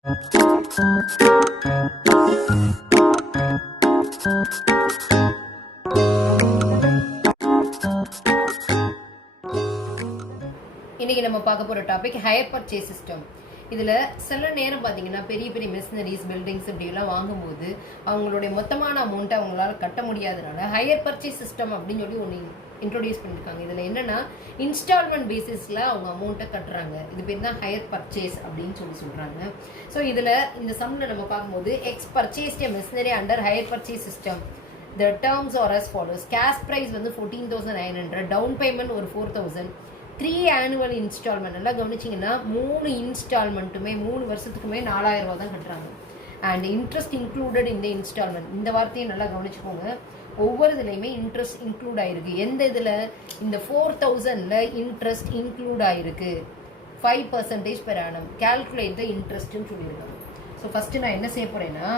இன்றைக்கி நம்ம பார்க்க போகிற டாபிக் ஹையர் பர்ச்சேஸ் சிஸ்டம். இதில் சில நேரம் பார்த்தீங்கன்னா பெரிய பெரிய மிஷினரிஸ் பில்டிங்ஸ் இப்படிலாம் வாங்கும்போது அவங்களுடைய மொத்தமான அமௌண்ட்டை அவங்களால கட்ட முடியாதனால ஹையர் பர்ச்சேஸ் சிஸ்டம் அப்படின்னு சொல்லி ஒன்று இன்ட்ரோடியூஸ் பண்ணியிருக்காங்க. இதில் என்னென்னா இன்ஸ்டால்மெண்ட் பேசிஸில் அவங்க அமௌண்ட்டை கட்டுறாங்க. இது பேர் தான் ஹையர் பர்ச்சேஸ் அப்படின்னு சொல்கிறாங்க. ஸோ இதில் இந்த சம்மில் நம்ம பார்க்கும்போது X purchased a machinery under hire purchase system. The terms are as follows. Cash price வந்து 14,900, டவுன் பேமெண்ட் ஒரு 4,000, 3 ஆனுவல் இன்ஸ்டால்மெண்ட். நல்லா கவனிச்சிங்கன்னா 3 இன்ஸ்டால்மெண்ட்டுமே 3 வருஷத்துக்குமே 4,000 ரூபா தான் கட்டுறாங்க. அண்ட் இன்ட்ரெஸ்ட் இன்க்ளூடட் இந்த இன்ஸ்டால்மெண்ட். இந்த வார்த்தையை நல்லா கவனிச்சுக்கோங்க. ஒவ்வொரு இதுலையுமே இன்ட்ரெஸ்ட் இன்க்ளூட் ஆயிருக்கு. எந்த இதில்? இந்த 4,000ல இன்ட்ரெஸ்ட் இன்க்ளூட் ஆயிருக்கு. 5% per annum. Calculate the interestன்னு சொல்லியிருக்காங்க. ஸோ ஃபஸ்ட்டு நான் என்ன செய்ய போகிறேன்னா,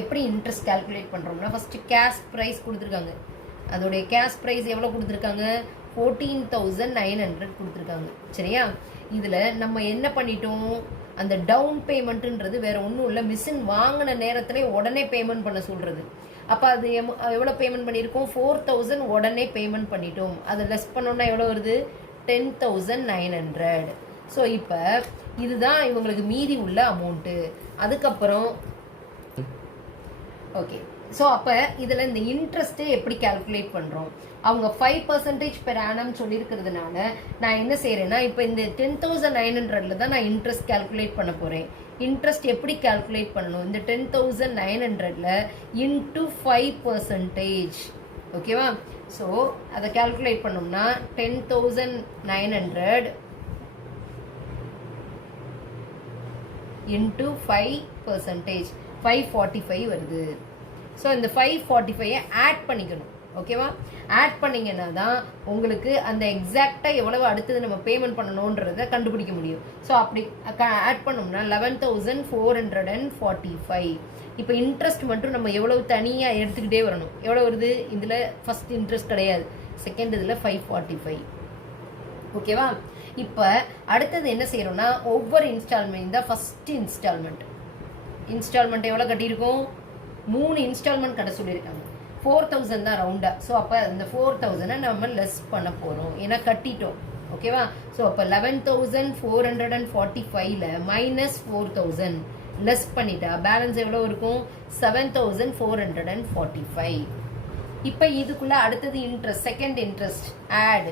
எப்படி இன்ட்ரெஸ்ட் கால்குலேட் பண்ணுறோம்னா, ஃபஸ்ட்டு கேஷ் ப்ரைஸ் கொடுத்துருக்காங்க. அதோடைய கேஷ் ப்ரைஸ் எவ்வளோ கொடுத்துருக்காங்க? 14,900 கொடுத்துருக்காங்க. சரியா? இதில் நம்ம என்ன பண்ணிட்டோம், அந்த டவுன் பேமெண்ட்டுன்றது வேறு ஒன்றும் இல்லை, மிஷின் வாங்கின நேரத்தில் உடனே பேமெண்ட் பண்ண சொல்கிறது. அப்போ அது எவ்வளோ பேமெண்ட் பண்ணியிருக்கோம்? 4,000 உடனே பேமெண்ட் பண்ணிட்டோம். அதை லெஸ் பண்ணோன்னா எவ்வளோ வருது? 10,900. ஸோ இப்போ இதுதான் இவங்களுக்கு மீதி உள்ள அமௌண்ட்டு. அதுக்கப்புறம் ஓகே, ஸோ அப்போ இதில் இந்த இன்ட்ரெஸ்ட்டு எப்படி கால்குலேட் பண்ணுறோம்? அவங்க 5% per annum சொல்லியிருக்கிறதுனால நான் என்ன செய்கிறேன்னா, இப்போ இந்த 10,900ல் தான் நான் இன்ட்ரெஸ்ட் கால்குலேட் பண்ண போகிறேன். இன்ட்ரெஸ்ட் எப்படி கால்குலேட் பண்ணணும்? இந்த 10,900ல் இன்ட்டு 5%. ஓகேவா? ஸோ அதை கால்குலேட் பண்ணோம்னா 10,900 இன்ட்டு 5%, 545 வருது. ஸோ இந்த 545 ஆட் பண்ணிக்கணும். ஓகேவா? ஆட் பண்ணிங்கன்னா தான் உங்களுக்கு அந்த எக்ஸாக்டாக எவ்வளவு அடுத்தது நம்ம பேமெண்ட் பண்ணணுன்றதை கண்டுபிடிக்க முடியும். ஸோ அப்படி ஆட் பண்ணோம்னா 11,445. இப்போ இன்ட்ரெஸ்ட் மட்டும் நம்ம எவ்வளவு தனியாக எடுத்துக்கிட்டே வரணும். எவ்வளோ வருது? இதில் ஃபர்ஸ்ட் இன்ட்ரெஸ்ட் கிடையாது, செகண்ட் இதில் 545. ஓகேவா? இப்போ அடுத்தது என்ன செய்யறோம்னா, ஒவ்வொரு இன்ஸ்டால்மெண்ட் தான் ஃபர்ஸ்ட் இன்ஸ்டால்மெண்ட் எவ்வளோ கட்டியிருக்கோம்? 3 இன்ஸ்டால்மெண்ட் கட்ட சொல்லியிருக்காங்க. 4,000 தான் ரவுண்டா. ஸோ அப்போ அந்த 4,000 நம்ம லெஸ் பண்ண போகிறோம், ஏன்னா கட்டிட்டோம். ஓகேவா? ஸோ அப்போ 11,445ல் மைனஸ் 4,000 லெஸ் பண்ணிட்டா பேலன்ஸ் எவ்வளோ இருக்கும்? 7,445. இப்போ இதுக்குள்ள அடுத்தது இன்ட்ரெஸ்ட், செகண்ட் இன்ட்ரெஸ்ட் ஆட்.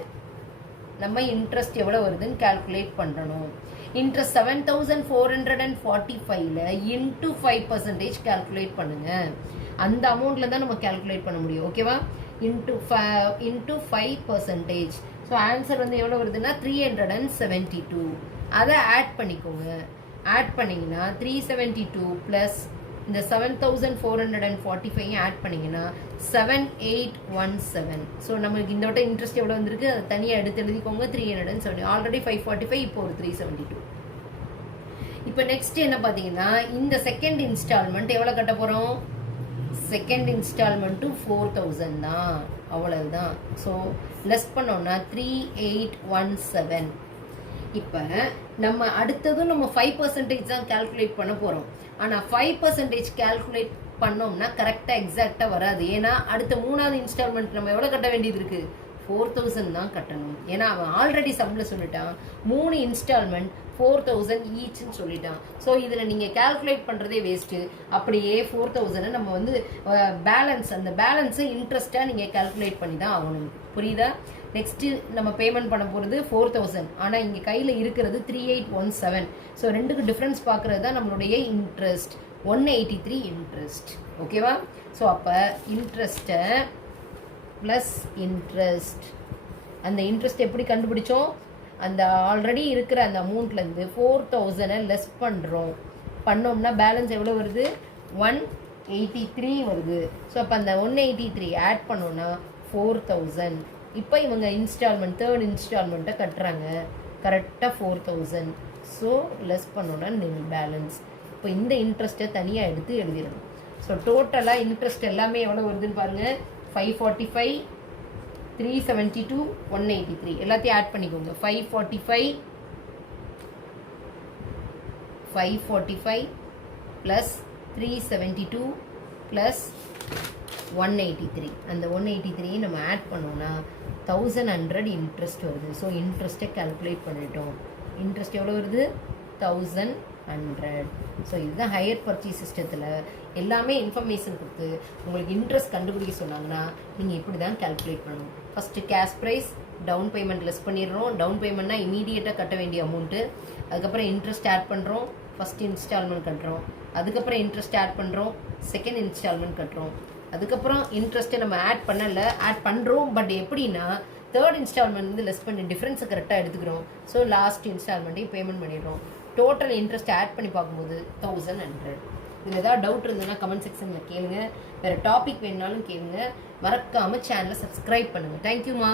நம்ம இன்ட்ரெஸ்ட் எவ்வளோ வருதுன்னு கால்குலேட் பண்ணணும். இன்ட்ரெஸ்ட் 7,445ல் இன்ட்டு 5% கால்குலேட் பண்ணுங்க. அந்த அமௌண்ட்ல தான் நம்ம கால்குலேட் பண்ண முடியும். ஓகேவா? இன்ட்டு 5%. ஸோ ஆன்சர் வந்து எவ்வளோ வருதுன்னா 372. அதை ஆட் பண்ணிக்கோங்க. ஆட் பண்ணிங்கன்னா 372 ப்ளஸ் இந்த 7,445 ஆட் பண்ணிங்கன்னா 7,817. ஸோ நமக்கு இந்த வட்டம் இன்ட்ரெஸ்ட் எவ்வளோ வந்திருக்கு அதை தனியாக எடுத்து எழுதிக்கோங்க. 370. ஆல்ரெடி 545, இப்போ ஒரு 372. இப்போ நெக்ஸ்ட் என்ன பார்த்தீங்கன்னா, இந்த செகண்ட் இன்ஸ்டால்மெண்ட் எவ்வளோ கட்ட போகிறோம்? செகண்ட் இன்ஸ்டால்மெண்ட்டு 4,000 தான், அவ்வளவுதான். ஸோ லெஸ் பண்ணோம்னா 3,817. இப்போ நம்ம அடுத்ததும் நம்ம 5% தான் கால்குலேட் பண்ண போகிறோம். ஆனால் 5% கால்குலேட் பண்ணோம்னா கரெக்டாக எக்ஸாக்டாக வராது. ஏன்னா அடுத்த 3வது இன்ஸ்டால்மெண்ட் நம்ம எவ்வளோ கட்ட வேண்டியது இருக்குது? 4,000 தான் கட்டணும். ஏன்னா அவன் ஆல்ரெடி சம்மில் சொல்லிட்டான் 3 இன்ஸ்டால்மெண்ட் 4,000 ஈச்ன்னு சொல்லிட்டான். ஸோ இதில் நீங்கள் கால்குலேட் பண்ணுறதே வேஸ்ட்டு. அப்படியே 4,000 நம்ம வந்து பேலன்ஸ், அந்த பேலன்ஸை இன்ட்ரெஸ்ட்டாக நீங்கள் கால்குலேட் பண்ணி தான் ஆகணும். புரியுதா? நெக்ஸ்ட்டு நம்ம பேமெண்ட் பண்ண போகிறது 4,000. ஆனால் இங்கே கையில் இருக்கிறது 3,817. ஸோ ரெண்டுக்கு டிஃப்ரென்ஸ் பார்க்குறது தான் நம்மளுடைய இன்ட்ரெஸ்ட். 183 இன்ட்ரெஸ்ட். ஓகேவா? ஸோ அப்போ இன்ட்ரெஸ்ட்டை ப்ளஸ் இன்ட்ரெஸ்ட், அந்த இன்ட்ரெஸ்ட் எப்படி கண்டுபிடிச்சோம்? அந்த ஆல்ரெடி இருக்கிற அந்த அமௌண்ட்லேருந்து 4,000 லெஸ் பண்ணுறோம். பண்ணோம்னா பேலன்ஸ் எவ்வளோ வருது? 183 வருது. ஸோ அப்போ அந்த 183 ஆட் பண்ணோன்னா 4,000. இப்போ இவங்க இன்ஸ்டால்மெண்ட், தேர்ட் இன்ஸ்டால்மெண்ட்டை கட்டுறாங்க. கரெக்டாக 4,000. ஸோ லெஸ் பண்ணோன்னா நில் பேலன்ஸ். இப்போ இந்த இன்ட்ரெஸ்ட்டை தனியாக எடுத்து எழுதிடணும். ஸோ டோட்டலாக இன்ட்ரெஸ்ட் எல்லாமே எவ்வளோ வருதுன்னு பாருங்கள். 545, 372, 183 எல்லாத்தையும் ஆட் பண்ணிக்கோங்க. 545, 545 plus 372 plus 183. அந்த 183 நம்ம ஆட் பண்ணோம்னா 1100 இன்ட்ரெஸ்ட் வருது. ஸோ இன்ட்ரெஸ்ட்டை கால்குலேட் பண்ணிட்டோம். இன்ட்ரெஸ்ட் எவ்வளோ வருது? 1100. ஸோ இதுதான் ஹையர் பர்ச்சேஸ் சிஸ்டத்தில் எல்லாமே இன்ஃபர்மேஷன் கொடுத்து உங்களுக்கு இன்ட்ரெஸ்ட் கண்டுபிடிக்க சொன்னாங்கன்னா நீங்கள் இப்படி தான் கால்குலேட் பண்ணணும். First cash price, down payment less பண்ணிடுறோம். டவுன் பேமெண்ட்னா இமீடியட்டாக கட்ட வேண்டிய அமௌண்ட்டு. அதுக்கப்புறம் இன்ட்ரெஸ்ட் ஆட் பண்ணுறோம். ஃபஸ்ட் இன்ஸ்டால்மெண்ட் கட்டுறோம். அதுக்கப்புறம் இன்ட்ரெஸ்ட் ஆட் பண்ணுறோம். செகண்ட் இன்ஸ்டால்மெண்ட் கட்டுறோம். அதுக்கப்புறம் இன்ட்ரெஸ்ட்டை நம்ம ஆட் பண்ணலை, ஆட் பண்ணுறோம். பட் எப்படின்னா தேர்ட் இன்ஸ்டால்மெண்ட் வந்து லெஸ் பண்ணி டிஃப்ரென்ஸை கரெக்டாக எடுத்துக்கிறோம். ஸோ லாஸ்ட் இன்ஸ்டால்மெண்ட்டையும் பேமெண்ட் பண்ணிடுறோம். டோட்டல் இன்ட்ரெஸ்ட் ஆட் பண்ணி பார்க்கும்போது 1100. இதில் ஏதாவது டவுட் இருந்ததுன்னா கமெண்ட் செக்ஷனில் கேளுங்க. வேறு டாபிக் வேணுனாலும் கேளுங்க. மறக்காமல் சேனலை சப்ஸ்கிரைப் பண்ணுங்கள். தேங்க்யூம்மா.